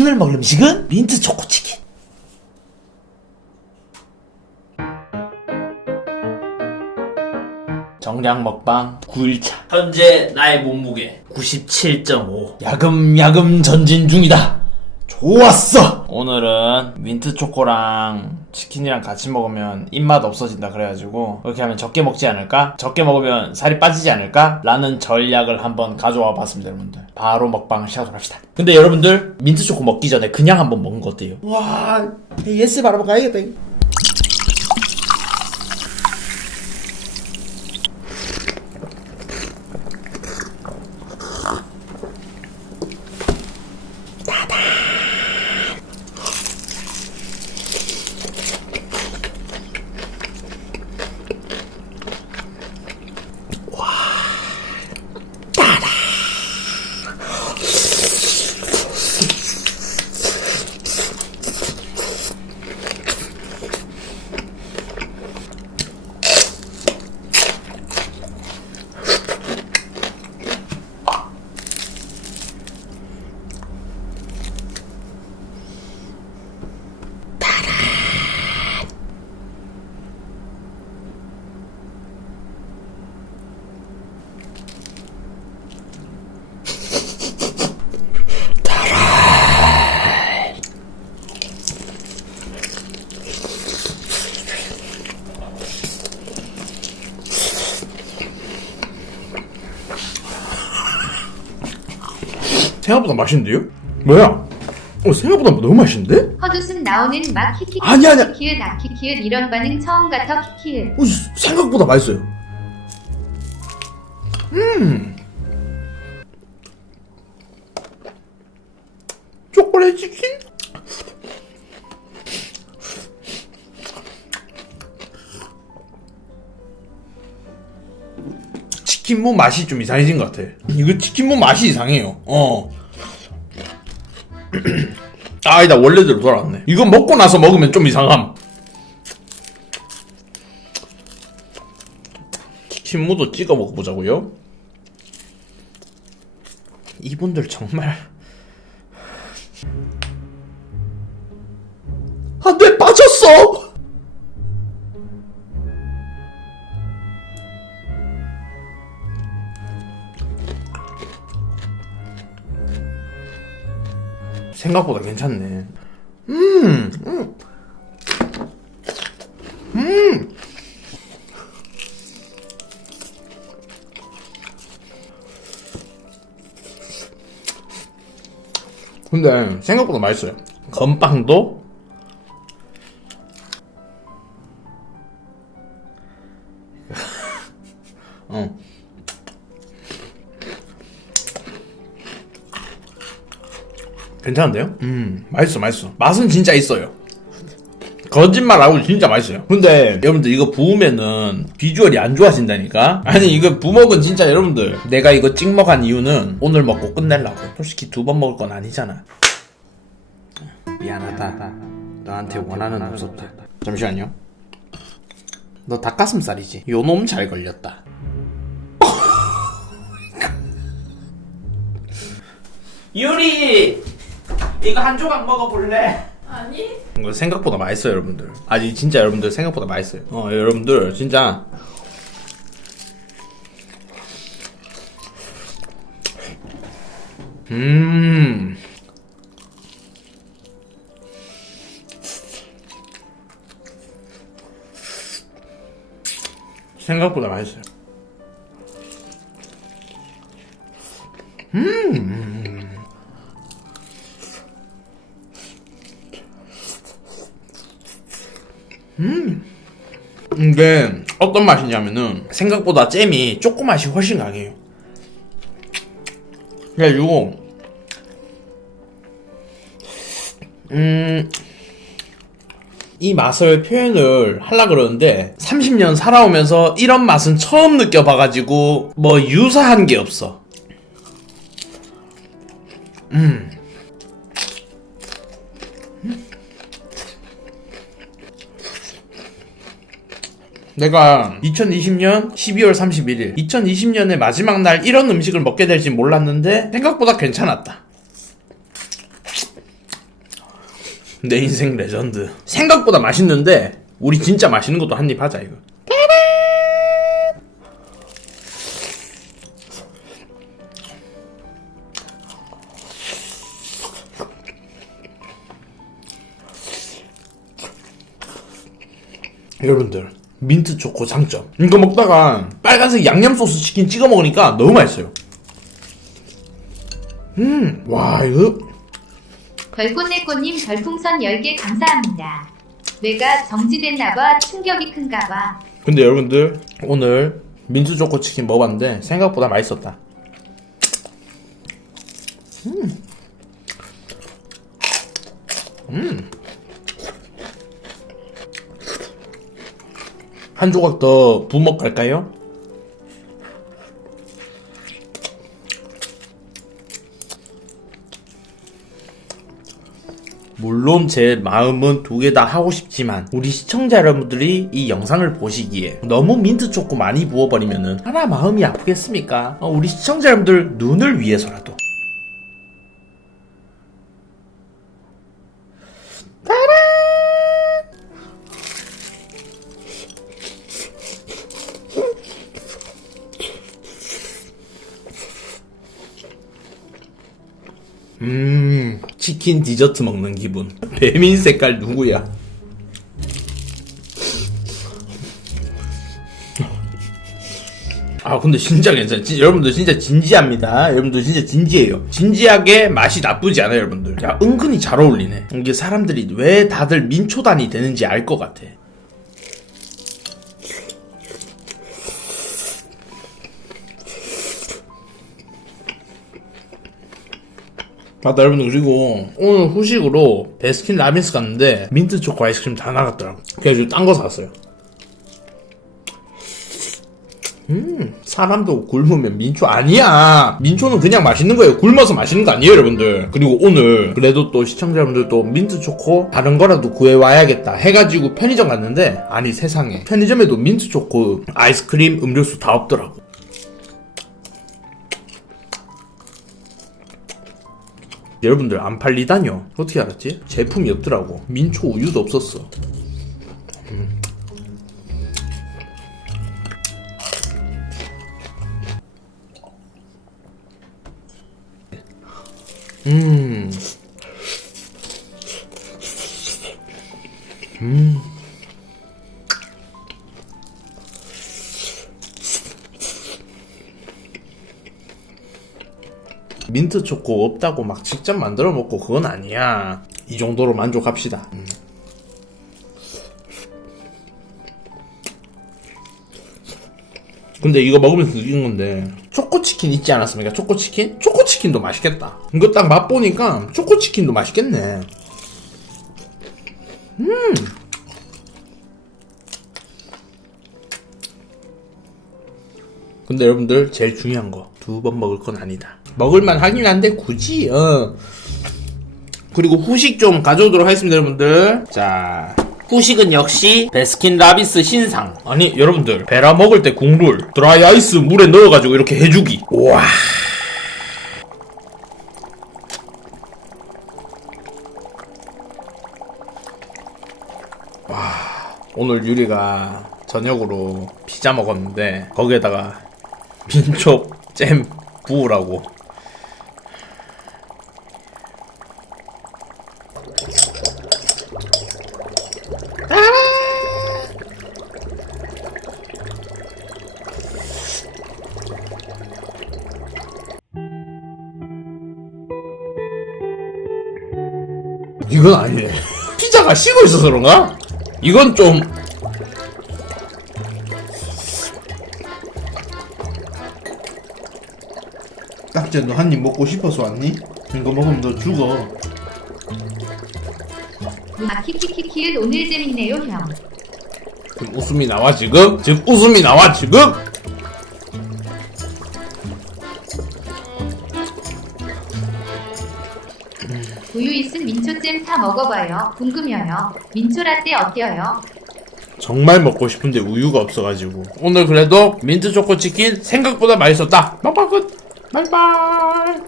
오늘 먹을 음식은 민트 초코 치킨. 정량 먹방 9일차. 현재 나의 몸무게 97.5. 야금야금 전진 중이다. 좋았어! 오늘은 민트 초코랑 치킨이랑 같이 먹으면 입맛 없어진다 그래가지고 그렇게 하면 적게 먹지 않을까? 적게 먹으면 살이 빠지지 않을까? 라는 전략을 한번 가져와 봤습니다 여러분들 바로 먹방 시작하도록 합시다 근데 여러분들 민트 초코 먹기 전에 그냥 한번 먹는 거 어때요? 와 예스 바로 가야겠다 생각보다 맛있는데요? 뭐야? 어 생각보다 너무 맛있는데? 헛웃음 나오는 막 키키 아니, 아니. 키키읒 아 키키읒 이런 반응 처음 같아 키키읒 어, 생각보다 맛있어요. 음. 초콜릿 치킨? 치킨 무 맛이 좀 이상해진 것 같아. 이거 치킨 무 맛이 이상해요. 어. 아, 아니다. 원래대로 돌아왔네. 이거 먹고 나서 먹으면 좀 이상함. 치킨 무도 찍어 먹어보자고요. 이분들 정말 안돼 빠졌어. 생각보다 괜찮네. 음, 음, 음. 근데 생각보다 맛있어요. 건빵도 어. 괜찮은데요? 음, 맛있어, 맛있어. 맛은 진짜 있어요. 거짓말하고 진짜 맛있어요. 근데 여러분들 이거 부으면은 비주얼이 안 좋아진다니까? 아니 이거 부먹은 진짜 여러분들 내가 이거 찍먹한 이유는 오늘 먹고 끝내려고. 솔직히 두 번 먹을 건 아니잖아. 미안하다. 너한테 원하는 없었다. 잠시만요. 너 닭가슴살이지? 요 놈 잘 걸렸다. 유리! 이거 한 조각 먹어볼래? 아니? 이거 생각보다 맛있어요, 여러분들. 아니 진짜 여러분들 생각보다 맛있어요. 어, 여러분들 진짜 음. 생각보다 맛있어요. 이게 어떤 맛이냐면은 생각보다 잼이 조금 맛이 훨씬 강해요. 그래가지고 음. 이 맛을 표현을 하려 그러는데 30년 살아오면서 이런 맛은 처음 느껴봐가지고 뭐 유사한 게 없어. 음. 내가 2020년 12월 31일 2020년의 마지막 날 이런 음식을 먹게 될지 몰랐는데 생각보다 괜찮았다 내 인생 레전드. 생각보다 맛있는데 우리 진짜 맛있는 것도 한 입 하자 이거. 여러분들 민트 초코 장점 이거 먹다가 빨간색 양념 소스 치킨 찍어 먹으니까 너무 맛있어요 음 와 이거 별꽃내꽃님 별풍선 10개 감사합니다. 뇌가 정지됐나봐 충격이 큰가봐. 근데 여러분들 오늘 민트 초코 치킨 먹어봤는데 생각보다 맛있었다 음. 음. 한 조각 더 부먹 갈까요? 물론 제 마음은 두 개 다 하고 싶지만 우리 시청자 여러분들이 이 영상을 보시기에 너무 민트 초코 많이 부어버리면은 하나 마음이 아프겠습니까? 어, 우리 시청자 여러분들 눈을 위해서라도 치킨 디저트 먹는 기분. 배민 색깔 누구야? 아 근데 진짜 괜찮아요. 진- 여러분들 진짜 진지합니다. 여러분들 진짜 진지해요. 진지하게 맛이 나쁘지 않아요 여러분들. 야 은근히 잘 어울리네. 이게 사람들이 왜 다들 민초단이 되는지 알 것 같아 맞다 여러분들 그리고 오늘 후식으로 베스킨 라빈스 갔는데 민트 초코 아이스크림 다 나갔더라고. 그래가지고 딴 거 샀어요. 음 사람도 굶으면 민초 아니야. 민초는 그냥 맛있는 거예요. 굶어서 맛있는 거 아니에요 여러분들. 그리고 오늘 그래도 또 시청자분들도 민트 초코 다른 거라도 구해와야겠다 해가지고 편의점 갔는데 아니 세상에. 편의점에도 민트 초코 아이스크림 음료수 다 없더라고 여러분들 안 팔리다뇨 어떻게 알았지? 제품이 없더라고 민초 우유도 없었어 음. 음. 민트 초코 없다고 막 직접 만들어 먹고 그건 아니야. 이 정도로 만족합시다. 음. 근데 이거 먹으면서 느낀 건데 초코치킨 있지 않았습니까? 초코치킨? 초코치킨도 맛있겠다. 이거 딱 맛보니까 초코치킨도 맛있겠네. 음. 근데 여러분들 제일 중요한 거 두 번 먹을 건 아니다. 먹을만 하긴 한데 굳이 어. 그리고 후식 좀 가져오도록 하겠습니다, 여러분들. 자, 후식은 역시 베스킨 라빈스 신상. 아니, 여러분들 베라 먹을 때 국물 드라이 아이스 물에 넣어가지고 이렇게 해주기. 와. 와, 오늘 유리가 저녁으로 피자 먹었는데 거기에다가 민초 잼 부으라고. 이건 아니네. 피자가 식어 있어서 그런가? 이건 좀. 딱지 너 한 입 먹고 싶어서 왔니? 이거 먹으면 너 죽어. 아 키키키키은 오늘 재밌네요 형. 지금 웃음이 나와 지금? 지금 웃음이 나와 지금? 우유 있음 민초잼 타 먹어봐요. 궁금해요. 민초라떼 어때요? 정말 먹고 싶은데 우유가 없어가지고 오늘 그래도 민트 초코 치킨 생각보다 맛있었다. 먹방 끝. 바이바이.